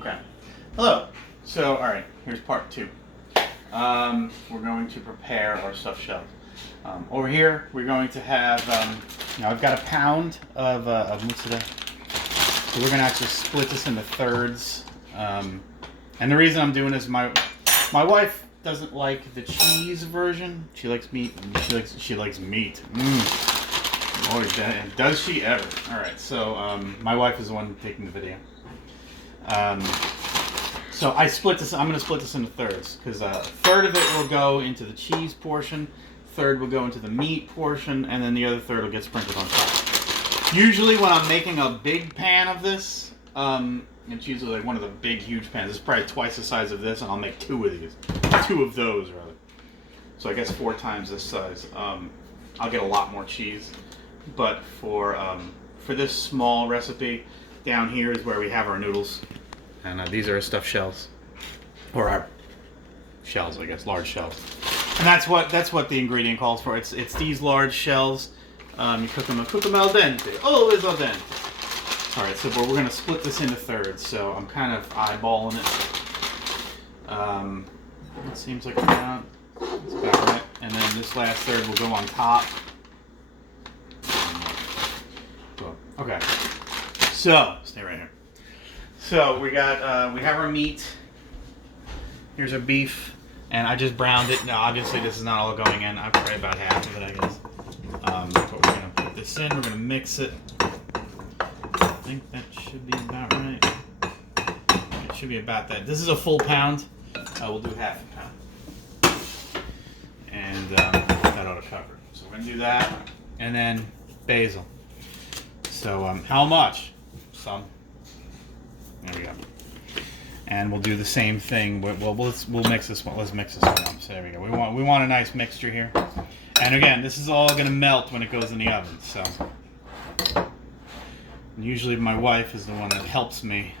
Okay. Hello. So, all right, here's part two. We're going to prepare our stuffed shells. Over here, we're going to have, I've got a pound of mozzarella. So we're going to actually split this into thirds. And the reason I'm doing this, my wife doesn't like the cheese version. She likes meat. She likes meat. Boy, does she ever? All right. So my wife is the one taking the video. So I split this. I'm going to split this into thirds because a third of it will go into the cheese portion, third will go into the meat portion, and then the other third will get sprinkled on top. Usually, when I'm making a big pan of this, it's usually like one of the big, huge pans. It's probably twice the size of this, and I'll make two of these, two of those rather. So I guess 4 times this size. I'll get a lot more cheese, but for this small recipe, down here is where we have our noodles. And these are our stuffed shells, or our shells, I guess, large shells. And that's what the ingredient calls for. It's these large shells. You cook them al dente, always al dente. All right, so we're gonna split this into thirds. So I'm kind of eyeballing it. It seems like that's about right. And then this last third will go on top. Okay. So stay right here. So we got we have our meat. Here's our beef, and I just browned it. Now, obviously, this is not all going in. I probably about half of it, I guess. But we're gonna put this in. We're gonna mix it. I think that should be about right. It should be about that. This is a full pound. We'll do half a pound, and that ought to cover it. So we're gonna do that, and then basil. So how much? Some. There we go. And we'll do the same thing. We'll mix this one. Let's mix this one up. So there we go. We want a nice mixture here. And again, this is all gonna melt when it goes in the oven. So usually my wife is the one that helps me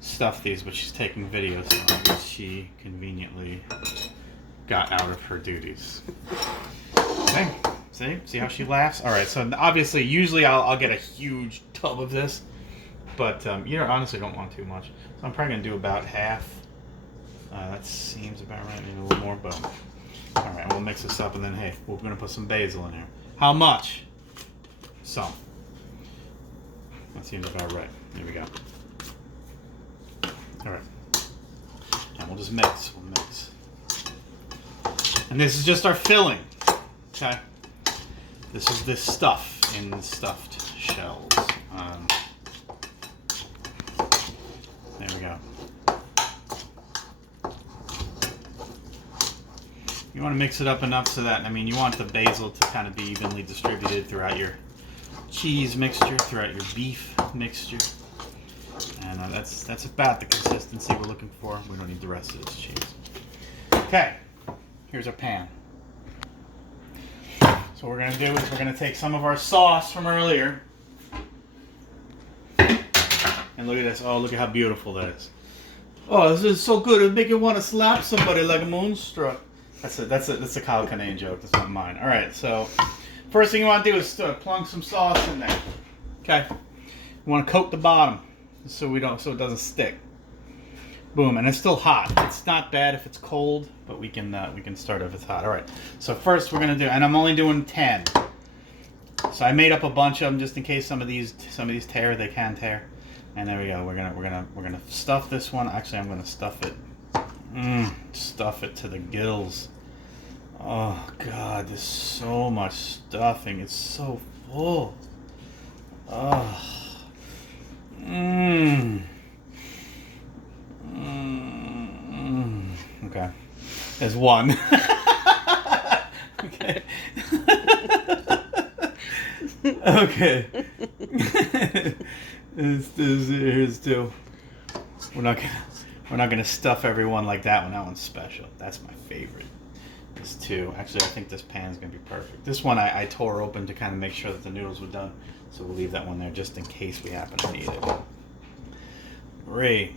stuff these, but she's taking videos, so I guess she conveniently got out of her duties. Okay. See how she laughs? All right. So obviously, usually I'll get a huge tub of this. But you honestly don't want too much. So I'm probably going to do about half. That seems about right. Maybe a little more, but all right, we'll mix this up, and then hey, we're going to put some basil in here. How much? Some. That seems about right. Here we go. All right, and we'll just mix. We'll mix. And this is just our filling. Okay. This is this stuff in the stuffed shells. There we go. You want to mix it up enough so that, you want the basil to kind of be evenly distributed throughout your cheese mixture, throughout your beef mixture. And that's about the consistency we're looking for. We don't need the rest of this cheese. Okay, here's our pan. So what we're going to do is we're going to take some of our sauce from earlier. And look at this. Oh, look at how beautiful that is. Oh, this is so good. It'll make you want to slap somebody like a moonstruck. That's a Kyle Kinane joke. That's not mine. All right. So, first thing you want to do is plunk some sauce in there. Okay. You want to coat the bottom so it doesn't stick. Boom, and it's still hot. It's not bad if it's cold, but we can start if it's hot. All right. So first we're gonna do, and I'm only doing 10. So I made up a bunch of them just in case some of these tear. They can tear. And there we go. We're gonna stuff this one. Actually, I'm gonna stuff it. Stuff it to the gills. Oh God, there's so much stuffing. It's so full. Oh. Okay. There's one. Okay. Okay. Here's two. We're not gonna stuff everyone like that one. That one's special. That's my favorite. There's 2. Actually, I think this pan is gonna be perfect. This one I tore open to kind of make sure that the noodles were done. So we'll leave that one there just in case we happen to need it. 3.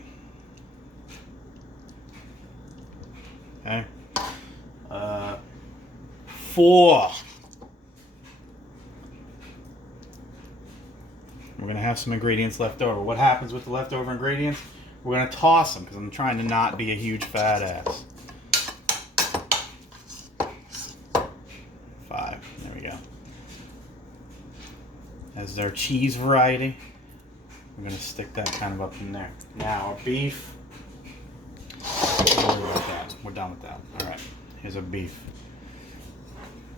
Okay. 4. We're going to have some ingredients left over. What happens with the leftover ingredients? We're going to toss them because I'm trying to not be a huge fat ass. 5. There we go. As their cheese variety, we're going to stick that kind of up in there. Now, our beef. Don't worry about that. We're done with that. All right. Here's our beef.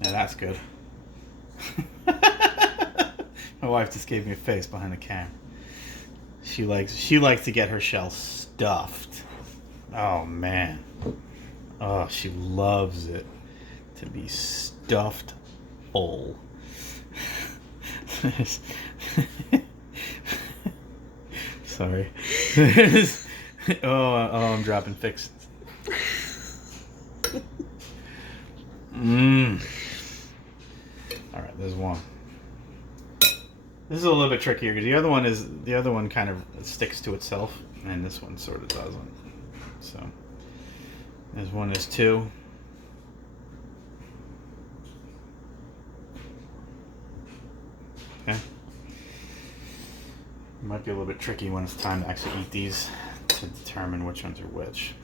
Yeah, that's good. My wife just gave me a face behind the camera. She likes to get her shell stuffed. Oh man. Oh, she loves it to be stuffed full. Sorry. oh, I'm dropping fixins. All right, there's one. This is a little bit trickier because the other one kind of sticks to itself, and this one sort of doesn't. So, this one is 2. Okay. It might be a little bit tricky when it's time to actually eat these to determine which ones are which.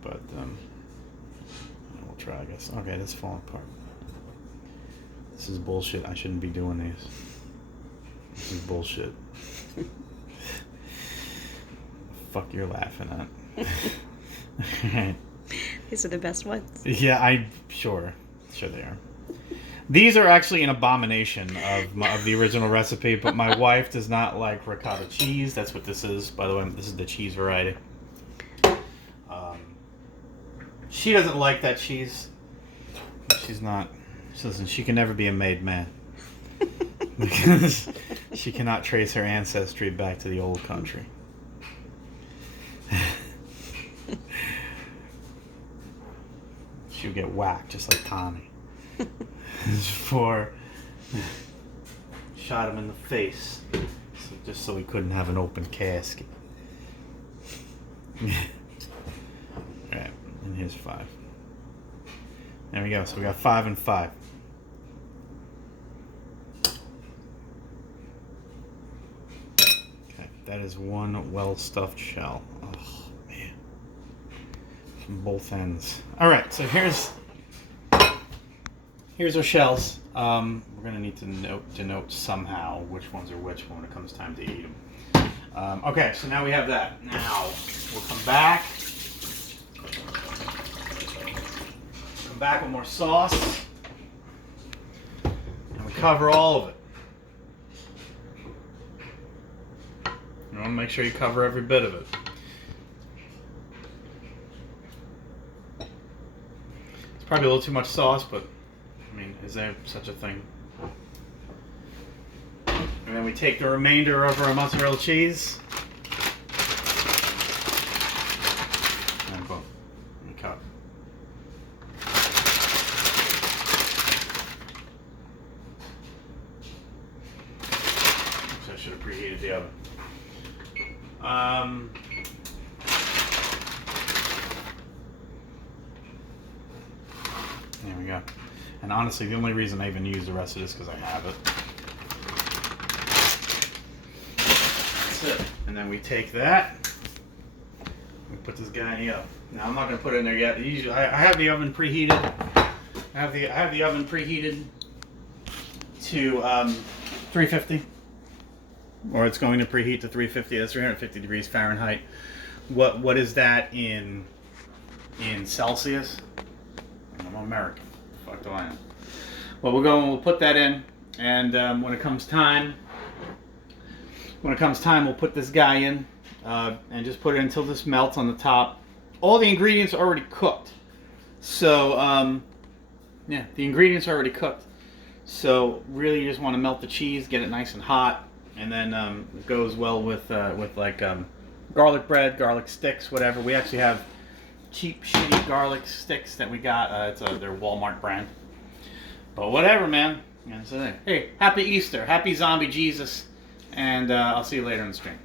But we'll try, I guess. Okay, this is falling apart. This is bullshit. I shouldn't be doing these. This is bullshit. Fuck you're laughing at. These are the best ones. Yeah, sure they are. These are actually an abomination of the original recipe, but my wife does not like ricotta cheese. That's what this is. By the way, this is the cheese variety. She doesn't like that cheese. She can never be a made man. Because she cannot trace her ancestry back to the old country. She would get whacked just like Tommy. Before shot him in the face, just so he couldn't have an open casket. Alright, and here's 5. There we go. So we got 5 and 5. That is one well-stuffed shell. Oh, man. From both ends. All right, so here's our shells. We're going to need to denote somehow which ones are which when it comes time to eat them. Okay, so now we have that. Now, we'll come back. Come back with more sauce. And we cover all of it. You want to make sure you cover every bit of it. It's probably a little too much sauce, but I mean, is there such a thing? And then we take the remainder of our mozzarella cheese and boom, and cut. Oops, I should have preheated the oven. There we go. And honestly, the only reason I even use the rest of this is because I have it. That's it. And then we take that. We put this guy in the oven. Now I'm not going to put it in there yet. Usually, I have the oven preheated. I have the oven preheated to 350. Or it's going to preheat to 350. That's 350 degrees Fahrenheit. What is that in Celsius? I'm American. Fuck do I know. Well, we'll put that in, and when it comes time, we'll put this guy in, and just put it until this melts on the top. All the ingredients are already cooked, so yeah, the ingredients are already cooked. So really, you just want to melt the cheese, get it nice and hot. And then it goes well with like garlic bread, garlic sticks, whatever. We actually have cheap, shitty garlic sticks that we got. They're Walmart brand. But whatever, man. So, hey, happy Easter, happy zombie Jesus, and I'll see you later in the stream.